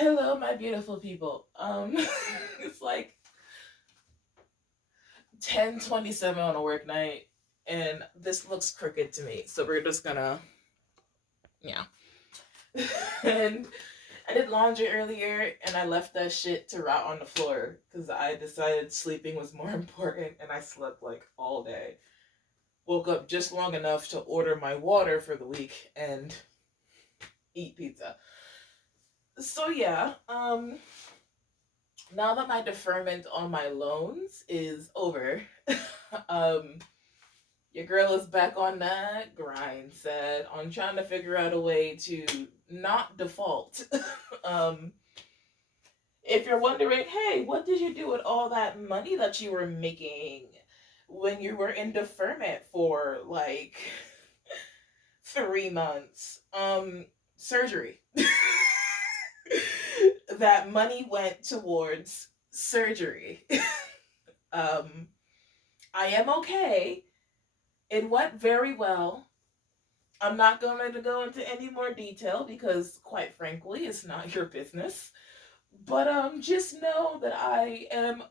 Hello, my beautiful people. It's like 10:27 on a work night, and this looks crooked to me. So we're just gonna, yeah. And I did laundry earlier, and I left that shit to rot on the floor because I decided sleeping was more important, and I slept like all day. Woke up just long enough to order my water for the week and eat pizza. So yeah, now that my deferment on my loans is over, um, your girl is back on that grind set on trying to figure out a way to not default. um, if you're wondering, hey, what did you do with all that money that you were making when you were in deferment for like 3 months? Surgery. That money went towards surgery. um, I am okay. It went very well. I'm not going to go into any more detail because, quite frankly, it's not your business. But just know that I am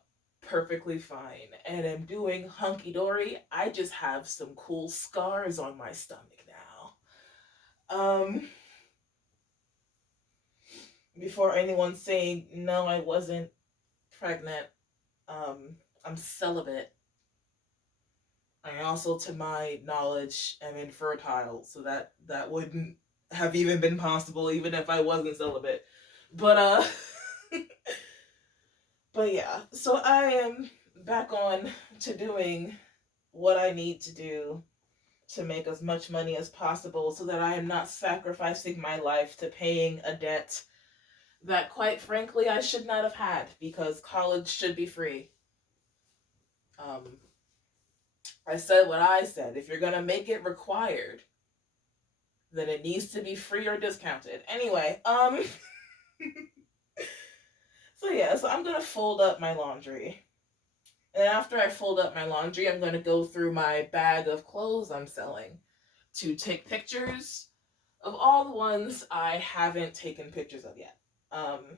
perfectly fine and am doing hunky dory. I just have some cool scars on my stomach now. Before anyone saying no, I wasn't pregnant. I'm celibate. I also, to my knowledge, am infertile, so that wouldn't have even been possible even if I wasn't celibate. But but yeah, so I am back on to doing what I need to do to make as much money as possible so that I am not sacrificing my life to paying a debt that, quite frankly, I should not have had because college should be free. Um, I said what I said. If you're gonna make it required, then it needs to be free or discounted. Anyway, so yeah, so I'm gonna fold up my laundry. And after I fold up my laundry, I'm gonna go through my bag of clothes I'm selling to take pictures of all the ones I haven't taken pictures of yet. Um,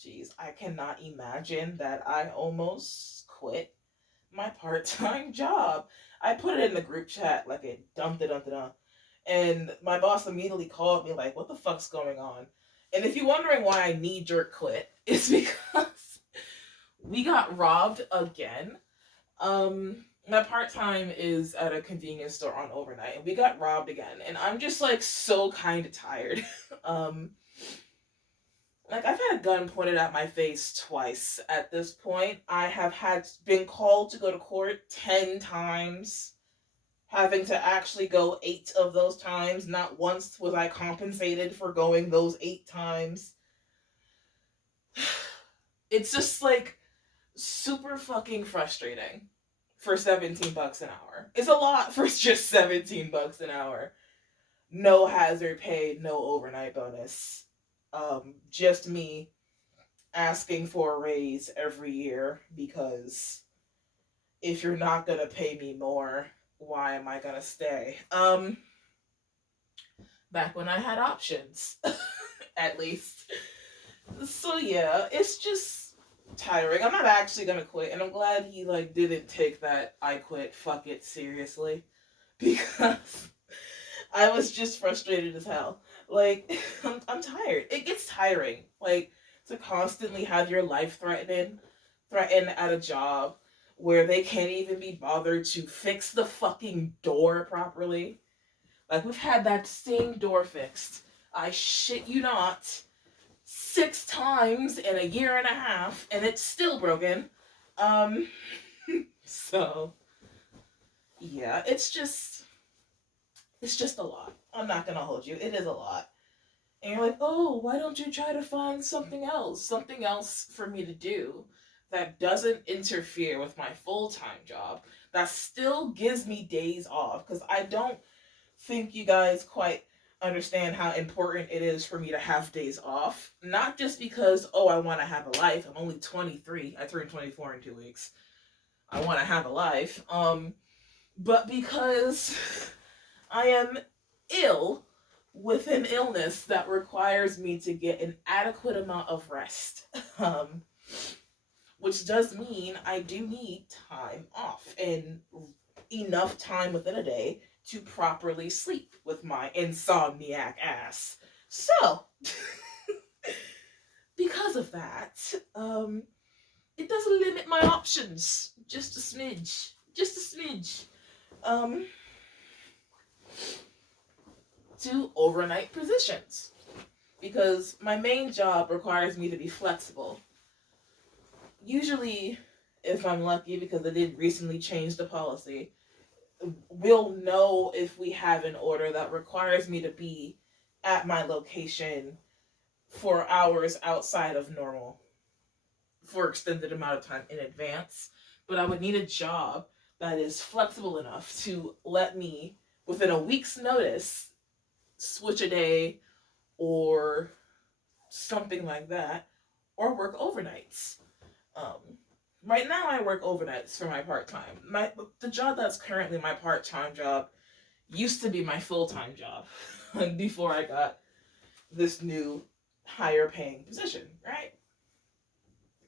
Geez, I cannot imagine that I almost quit my part-time job. I put it in the group chat like it dumped it, dumped it on. And my boss immediately called me like, what the fuck's going on? And if you're wondering why I knee jerk quit, it's because we got robbed again. My part-time is at a convenience store on overnight, and we got robbed again. And I'm just like so kind of tired. um like I've had a gun pointed at my face twice at this point. I have had been called to go to court 10 times, having to actually go 8 of those times. Not once was I compensated for going those 8 times. It's just like super fucking frustrating for 17 bucks an hour. It's a lot for just 17 bucks an hour. No hazard pay, no overnight bonus. Just me asking for a raise every year because if you're not gonna pay me more, why am I gonna stay? Back when I had options, at least. So yeah, it's just tiring. I'm not actually gonna quit, and I'm glad he like didn't take that I quit fuck it seriously because I was just frustrated as hell. Like I'm tired. It gets tiring. Like to constantly have your life threatened at a job where they can't even be bothered to fix the fucking door properly. Like we've had that same door fixed. I shit you not, 6 times in a year and a half, and it's still broken. Um, so yeah, it's just a lot. I'm not gonna hold you. It is a lot. And you're like, oh, why don't you try to find something else for me to do that doesn't interfere with my full time job, that still gives me days off? Because I don't think you guys quite understand how important it is for me to have days off. Not just because, oh, I want to have a life. I'm only 23. I turned 24 in 2 weeks. I want to have a life. But because I am ill with an illness that requires me to get an adequate amount of rest. Um, which does mean I do need time off and enough time within a day to properly sleep with my insomniac ass. So, because of that, it does limit my options just a smidge. Just a smidge. Um, to overnight positions. Because my main job requires me to be flexible. Usually, if I'm lucky, because I did recently change the policy, we'll know if we have an order that requires me to be at my location for hours outside of normal for extended amount of time in advance. But I would need a job that is flexible enough to let me, within a week's notice, switch a day or something like that, or work overnights. Um, right now, I work overnights for my part time. The job that's currently my part time job used to be my full time job before I got this new higher paying position, right?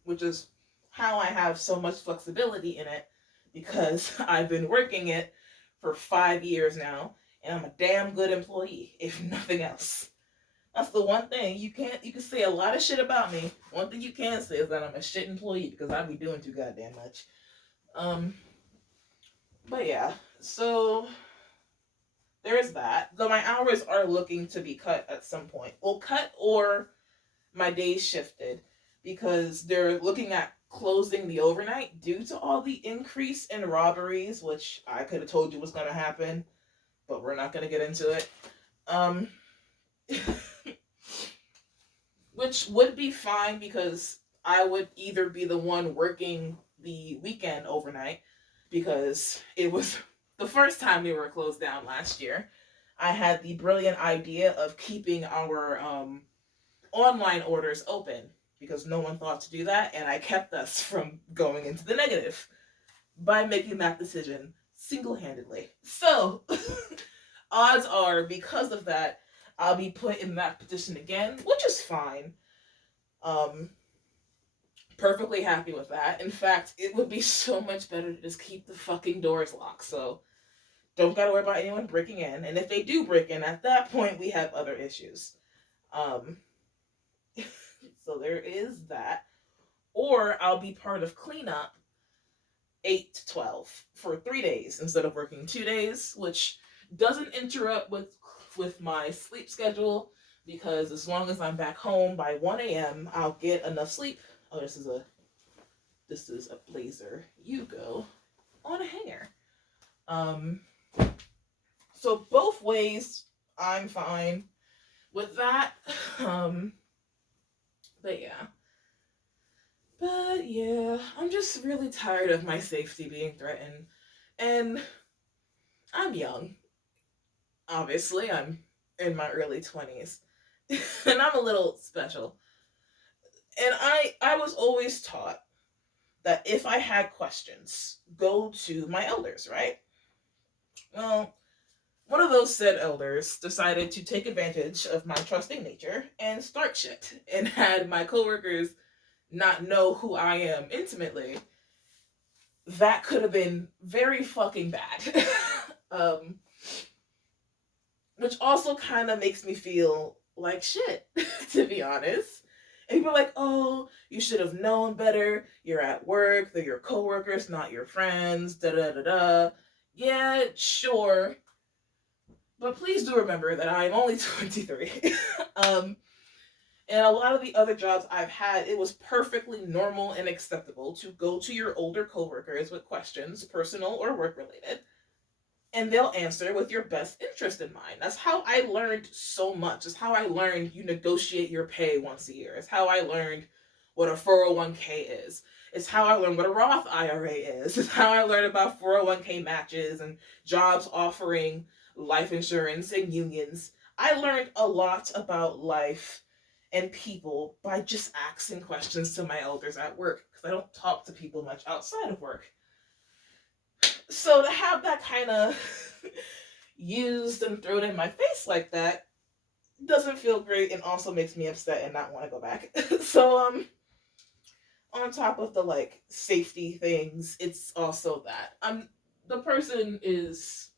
Which is how I have so much flexibility in it because I've been working it for 5 years now, and I'm a damn good employee, if nothing else. That's the one thing you can say a lot of shit about me. One thing you can say is that I'm a shit employee because I be doing too goddamn much. But yeah, so there's that. Though my hours are looking to be cut at some point. Well, cut or my days shifted because they're looking at closing the overnight due to all the increase in robberies, which I could have told you was going to happen, but we're not going to get into it. Which would be fine because I would either be the one working the weekend overnight because it was the first time we were closed down last year. I had the brilliant idea of keeping our online orders open because no one thought to do that, and I kept us from going into the negative by making that decision single-handedly. So, odds are, because of that, I'll be put in that position again, which is fine. Perfectly happy with that. In fact, it would be so much better to just keep the fucking doors locked, so don't gotta worry about anyone breaking in. And if they do break in, at that point, we have other issues. So there is that. Or I'll be part of cleanup 8 to 12 for 3 days instead of working 2 days, which doesn't interrupt with my sleep schedule because as long as I'm back home by 1 a.m., I'll get enough sleep. Oh, this is a blazer. You go on a hanger. So both ways, I'm fine with that. But yeah, I'm just really tired of my safety being threatened. And I'm young. Obviously, I'm in my early 20s. And I'm a little special. And I was always taught that if I had questions, go to my elders, right? Well, one of those said elders decided to take advantage of my trusting nature and start shit and had my coworkers not know who I am intimately. That could have been very fucking bad. Which also kind of makes me feel like shit, to be honest. And people are like, oh, you should have known better. You're at work. They're your coworkers, not your friends. Da da da da. Yeah, sure. But please do remember that I'm only 23. And a lot of the other jobs I've had, it was perfectly normal and acceptable to go to your older coworkers with questions, personal or work related, and they'll answer with your best interest in mind. That's how I learned so much. It's how I learned you negotiate your pay once a year. It's how I learned what a 401k is. It's how I learned what a Roth IRA is. It's how I learned about 401k matches and jobs offering life insurance and unions. I learned a lot about life and people by just asking questions to my elders at work because I don't talk to people much outside of work. So to have that kind of used and thrown in my face like that doesn't feel great and also makes me upset and not want to go back. So on top of the like safety things, it's also that the person is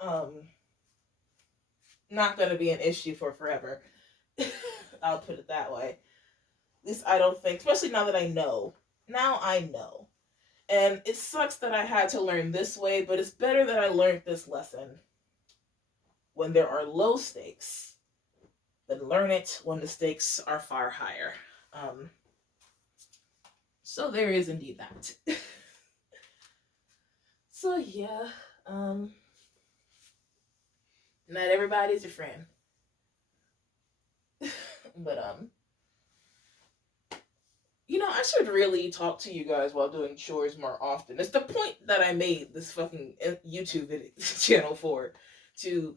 um not going to be an issue for forever. I'll put it that way. At least I don't think, especially now that I know. Now I know. And it sucks that I had to learn this way, but it's better that I learned this lesson when there are low stakes than learn it when the stakes are far higher. So there is indeed that. So yeah, not everybody's your friend. But I should really talk to you guys while doing chores more often. It's the point that I made this fucking YouTube video channel for, to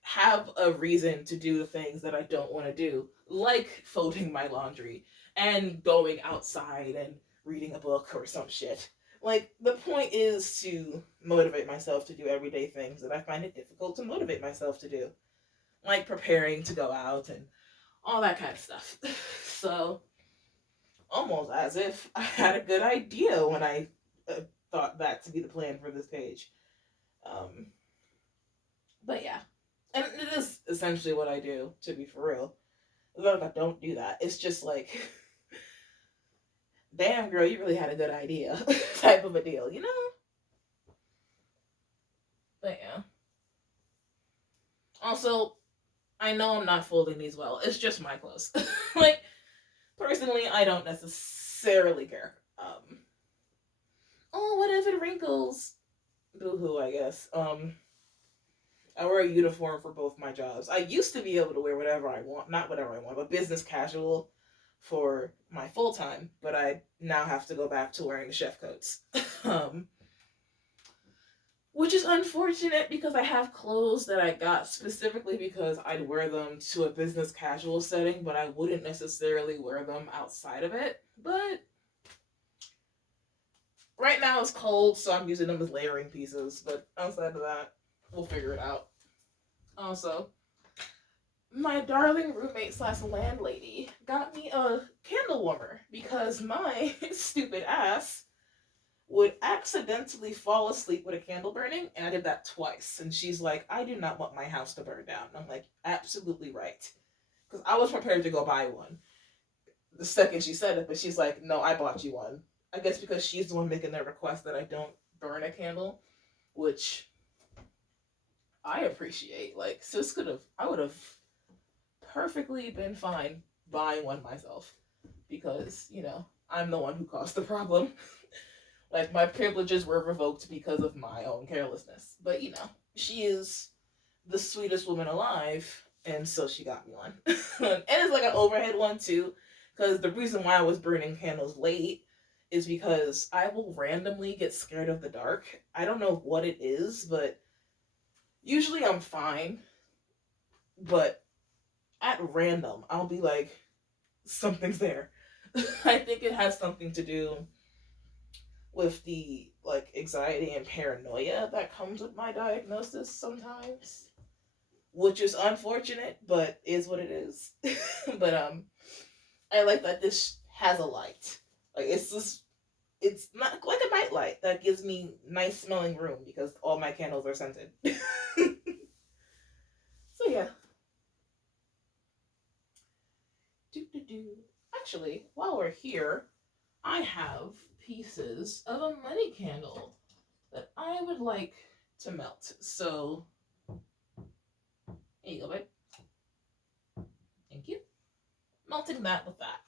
have a reason to do the things that I don't want to do, like folding my laundry and going outside and reading a book or some shit. Like, the point is to motivate myself to do everyday things that I find it difficult to motivate myself to do, like preparing to go out and all that kind of stuff. So, almost as if I had a good idea when I thought that to be the plan for this page. But yeah. And it is essentially what I do, to be for real. It's not like I don't do that. It's just like, damn girl, you really had a good idea type of a deal, you know? But yeah. Also, I know I'm not folding these well. It's just my clothes. Like, personally, I don't necessarily care. Oh, what if it wrinkles? Boo-hoo, I guess. I wear a uniform for both my jobs. I used to be able to wear whatever I want, not whatever I want, but business casual for my full time, but I now have to go back to wearing the chef coats. Which is unfortunate because I have clothes that I got specifically because I'd wear them to a business casual setting, but I wouldn't necessarily wear them outside of it. But right now it's cold, so I'm using them as layering pieces, but outside of that, we'll figure it out. Also, my darling roommate / landlady got me a candle warmer because my stupid ass would accidentally fall asleep with a candle burning, and I did that twice. And she's like, I do not want my house to burn down. And I'm like, absolutely right. Because I was prepared to go buy one the second she said it, but she's like, no, I bought you one. I guess because she's the one making the request that I don't burn a candle, which I appreciate. Like, sis I would have perfectly been fine buying one myself because, I'm the one who caused the problem. Like, my privileges were revoked because of my own carelessness. But, she is the sweetest woman alive, and so she got me one. And it's like an overhead one, too, because the reason why I was burning candles late is because I will randomly get scared of the dark. I don't know what it is, but usually I'm fine. But at random, I'll be like, something's there. I think it has something to do with the like anxiety and paranoia that comes with my diagnosis sometimes, which is unfortunate, but is what it is. But I like that this has a light. Like, it's not like a night light that gives me nice smelling room because all my candles are scented. So yeah. Actually, while we're here, I have pieces of a money candle that I would like to melt. So, here you go, babe. Thank you. Melting that with that.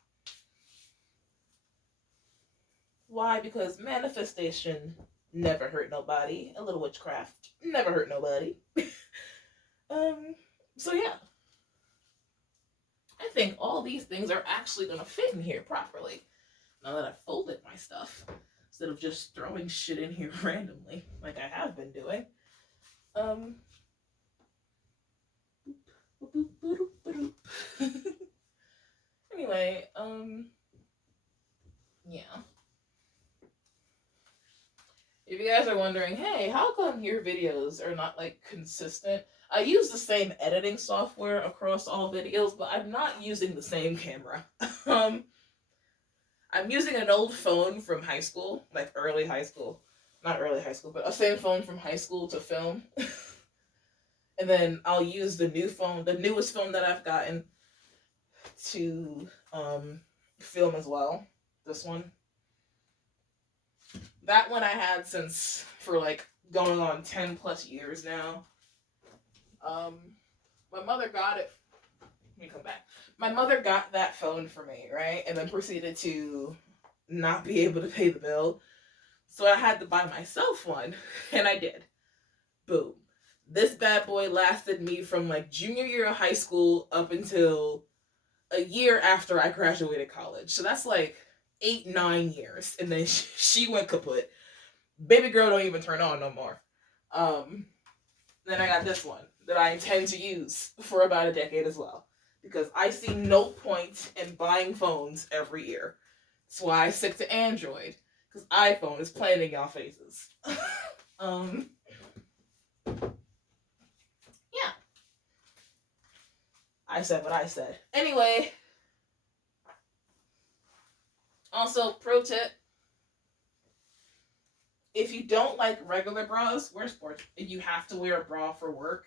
Why? Because manifestation never hurt nobody. A little witchcraft never hurt nobody. So yeah. I think all these things are actually going to fit in here properly now that I've folded my stuff instead of just throwing shit in here randomly like I have been doing. Anyway, yeah. If you guys are wondering, hey, how come your videos are not like consistent? I use the same editing software across all videos, but I'm not using the same camera. um, I'm using an old phone from high school, like early high school. Not early high school, but a same phone from high school to film. And then I'll use the new phone, the newest phone that I've gotten to film as well. This one. That one I had since for like going on 10 plus years now. My mother got it. Let me come back. My mother got that phone for me, right? And then proceeded to not be able to pay the bill. So I had to buy myself one. And I did. Boom. This bad boy lasted me from like junior year of high school up until a year after I graduated college. So that's like 8-9 years. And then she went kaput. Baby girl don't even turn on no more. Then I got this one that I intend to use for about a decade as well. Because I see no point in buying phones every year. That's why I stick to Android. Because iPhone is playing in y'all faces. Yeah. I said what I said. Anyway. Also, pro tip. If you don't like regular bras, wear sports. If you have to wear a bra for work,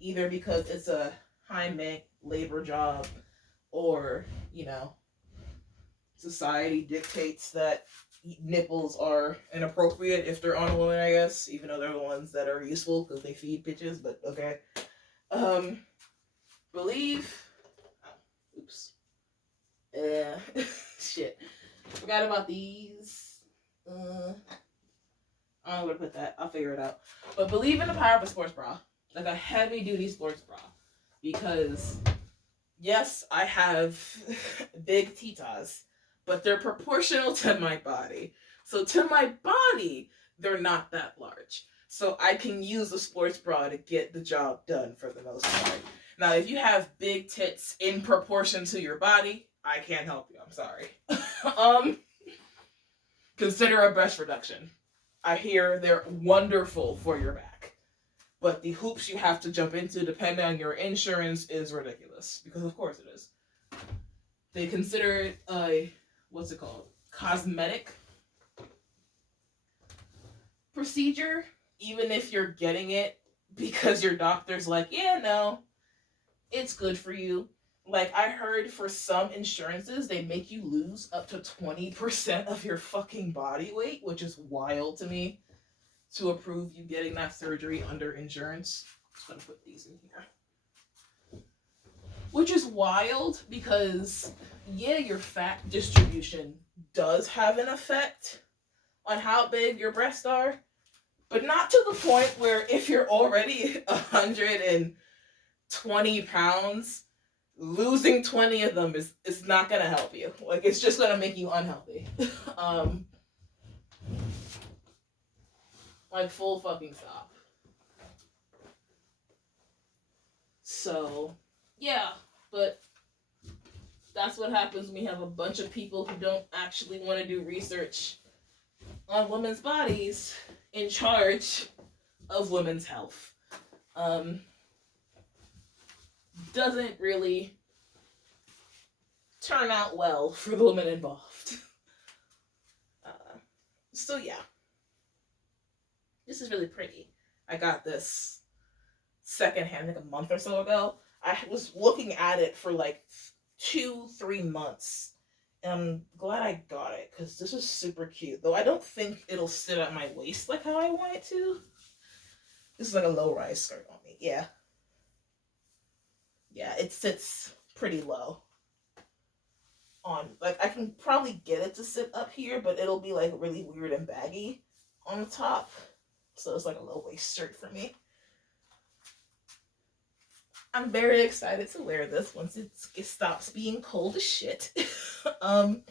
either because it's a high labor job or, you know, society dictates that nipples are inappropriate if they're on a woman, I guess, even though they're the ones that are useful because they feed bitches, but okay. Oops. Shit. Forgot about these. I don't know where to put that. I'll figure it out. But believe in the power of a sports bra. Like a heavy duty sports bra. Because, yes, I have big titas, but they're proportional to my body. So to my body, they're not that large. So I can use a sports bra to get the job done for the most part. Now, if you have big tits in proportion to your body, I can't help you. I'm sorry. Consider a breast reduction. I hear they're wonderful for your back. But the hoops you have to jump into, depending on your insurance, is ridiculous. Because of course it is. They consider it a, what's it called? Cosmetic procedure. Even if you're getting it because your doctor's like, yeah, no, it's good for you. Like, I heard for some insurances, they make you lose up to 20% of your fucking body weight, which is wild to me, to approve you getting that surgery under insurance. I'm just gonna put these in here. Which is wild because, yeah, your fat distribution does have an effect on how big your breasts are, but not to the point where if you're already 120 pounds, losing 20 of them is not gonna help you. Like, it's just gonna make you unhealthy. Like, full fucking stop. So, yeah, but that's what happens when we have a bunch of people who don't actually want to do research on women's bodies in charge of women's health. Doesn't really turn out well for the women involved. So yeah. This is really pretty. I got this secondhand like a month or so ago. I was looking at it for like 2-3 months. And I'm glad I got it because this is super cute. Though I don't think it'll sit at my waist like how I want it to. This is like a low-rise skirt on me. Yeah. Yeah, it sits pretty low. Like, I can probably get it to sit up here, but it'll be like really weird and baggy on the top. So it's like a low-waist shirt for me. I'm very excited to wear this once it stops being cold as shit. But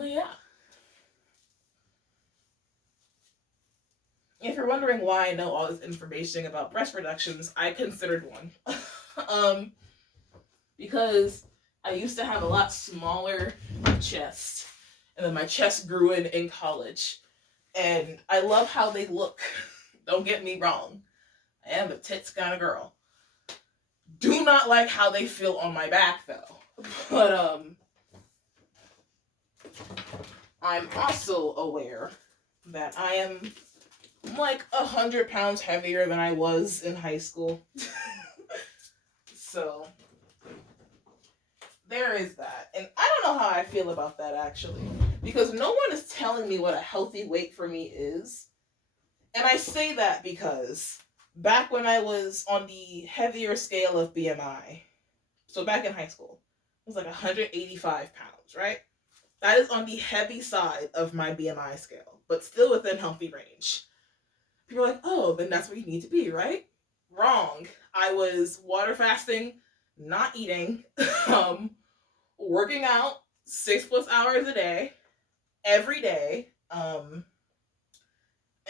yeah. If you're wondering why I know all this information about breast reductions, I considered one. Because I used to have a lot smaller chest. and then my chest grew in college. And I love how they look. Don't get me wrong. I am a tits kind of girl. Do not like how they feel on my back though. But I'm also aware that I am like 100 pounds heavier than I was in high school. So there is that. And I don't know how I feel about that actually. Because no one is telling me what a healthy weight for me is. And I say that because back when I was on the heavier scale of BMI, so back in high school, it was like 185 pounds, right? That is on the heavy side of my BMI scale, but still within healthy range. People are like, oh, then that's where you need to be, right? Wrong. I was water fasting, not eating, working out 6+ hours a day, every day, and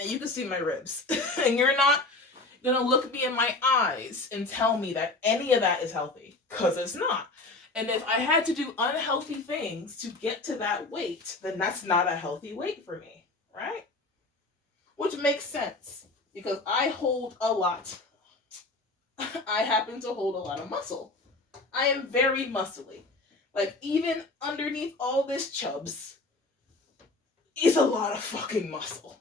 you can see my ribs. And you're not gonna look me in my eyes and tell me that any of that is healthy, because it's not. And if I had to do unhealthy things to get to that weight, then that's not a healthy weight for me, right? Which makes sense, because I hold a lot. I happen to hold a lot of muscle. I am very muscly. Like, even underneath all this chubs is a lot of fucking muscle.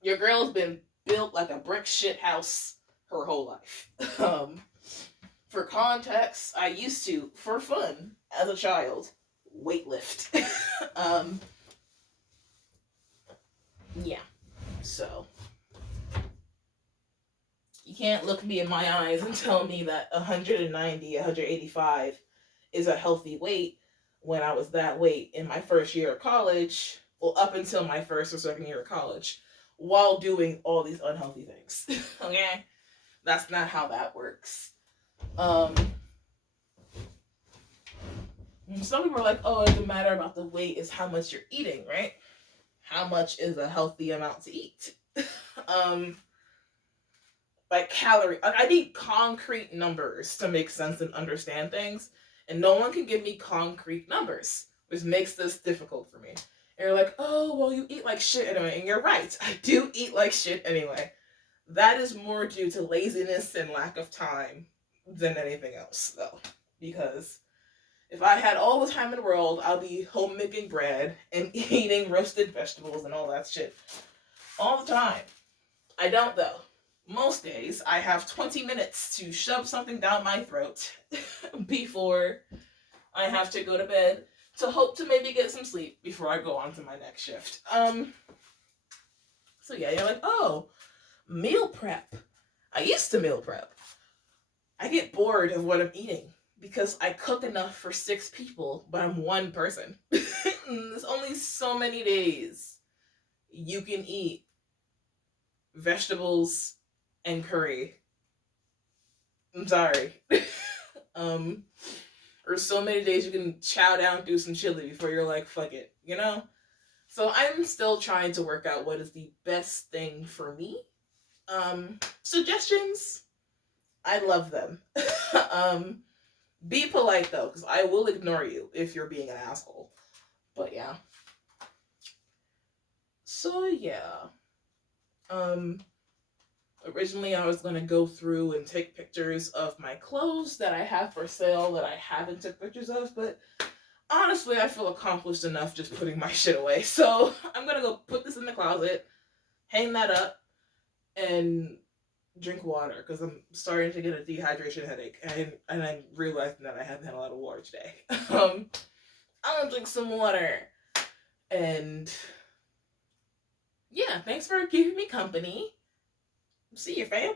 Your girl's been built like a brick shit house her whole life. For context, I used to, for fun, as a child, weightlift. Yeah. So, you can't look me in my eyes and tell me that 190, 185 is a healthy weight when I was that weight in my first year of college, well, up until my first or second year of college, while doing all these unhealthy things. Okay? That's not how that works. Some people are like, oh, it doesn't matter about the weight, is how much you're eating, right? How much is a healthy amount to eat? Like calorie. I need concrete numbers to make sense and understand things. And no one can give me concrete numbers, which makes this difficult for me. And you're like, oh, well, you eat like shit anyway. And you're right. I do eat like shit anyway. That is more due to laziness and lack of time than anything else, though. Because if I had all the time in the world, I'll be home making bread and eating roasted vegetables and all that shit all the time. I don't, though. Most days, I have 20 minutes to shove something down my throat before I have to go to bed to hope to maybe get some sleep before I go on to my next shift. So yeah, you're like, oh, meal prep. I used to meal prep. I get bored of what I'm eating because I cook enough for 6 people, but I'm one person. There's only so many days you can eat vegetables and curry. I'm sorry. Or so many days you can chow down, do some chili before you're like, fuck it, you know? So I'm still trying to work out what is the best thing for me. Suggestions, I love them. Be polite though, because I will ignore you if you're being an asshole. But yeah. So yeah. Originally I was going to go through and take pictures of my clothes that I have for sale that I haven't took pictures of, but honestly I feel accomplished enough just putting my shit away. So I'm going to go put this in the closet, hang that up, and drink water because I'm starting to get a dehydration headache, and I'm realizing that I haven't had a lot of water today. I'm gonna drink some water, and yeah, thanks for keeping me company. See you, fam.